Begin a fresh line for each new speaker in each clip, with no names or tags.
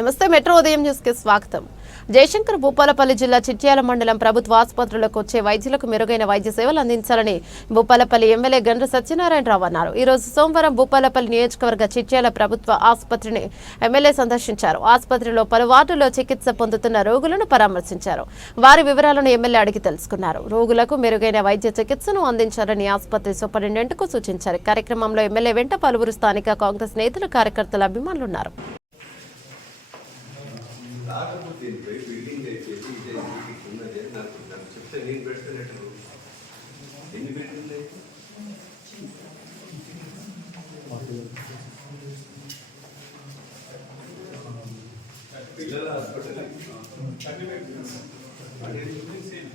నమస్తే మెట్రో ఉదయం న్యూస్కి స్వాగతం. జయశంకర్ భూపాలపల్లి జిల్లా చిట్యాల మండలం ప్రభుత్వ ఆసుపత్రులకు వచ్చే వైద్యులకు మెరుగైన వైద్య సేవలు అందించాలని భూపాలపల్లి ఎమ్మెల్యే గండ్ర సత్యనారాయణరావు అన్నారు. ఈ రోజు సోమవారం భూపాలపల్లి నియోజకవర్గ చిట్యాల ప్రభుత్వ ఆసుపత్రిని ఎమ్మెల్యే సందర్శించారు. ఆసుపత్రిలో పలు వార్డుల్లో చికిత్స పొందుతున్న రోగులను పరామర్శించారు. వారి వివరాలను ఎమ్మెల్యే అడిగి తెలుసుకున్నారు. రోగులకు మెరుగైన వైద్య చికిత్సను అందించాలని ఆసుపత్రి సూపరింటెండెంట్కు సూచించారు. కార్యక్రమంలో ఎమ్మెల్యే వెంట పలువురు స్థానిక కాంగ్రెస్ నేతలు కార్యకర్తలు అభిమానులు
రాకపోతే పోయి బిల్డింగ్ అయిపోయి ఇదే ఇంటికి ఉన్నదే నాకు నాకు చెప్తే నేను పెడతానట్టు ఎన్ని బిల్డింగ్లు అయితే పిల్లల హాస్పిటల్. పేషెంట్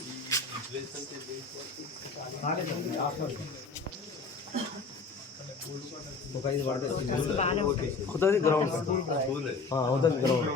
खुदा
ग्राउंड हाँ।
उधर ग्राउंड